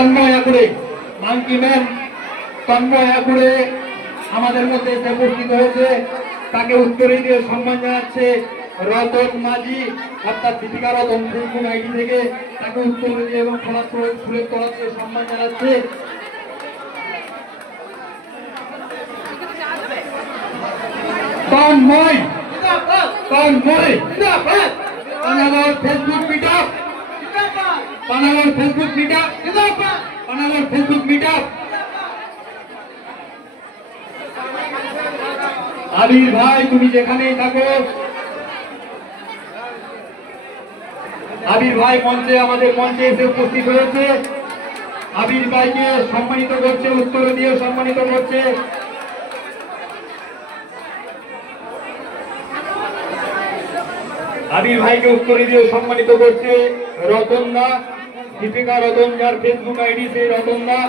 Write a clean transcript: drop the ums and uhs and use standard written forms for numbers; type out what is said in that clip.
Tanmoy আকুড়ে, monkey man Tanmoy আকুড়ে আমাদের মধ্যে উপস্থিত হয়েছে। তাকে উত্তরে দিয়ে সম্মান জানাচ্ছে রতন মাঝি, অর্থাৎ দীপিকা রতন ফেসবুক আইডি থেকে তাকে উত্তরে দিয়ে এবং ফুলের তলা দিয়ে সম্মান জানাচ্ছে। Tanmoy Tanmoy Panagarh Facebook meetup, Panagarh Facebook meetup, Panagarh Facebook meetup. Abir ভাই তুমি যেখানেই থাকো, আবির ভাই মঞ্চে আমাদের মঞ্চে এসে উপস্থিত হয়েছে। আবির ভাইকে সম্মানিত করছে, উত্তর দিয়ে সম্মানিত করছে। আবির ভাইকে উত্তরে দিয়ে সম্মানিত করছে রতন দা, দীপিকা রতন, যার ফেসবুক আইডি সেই রতন দা।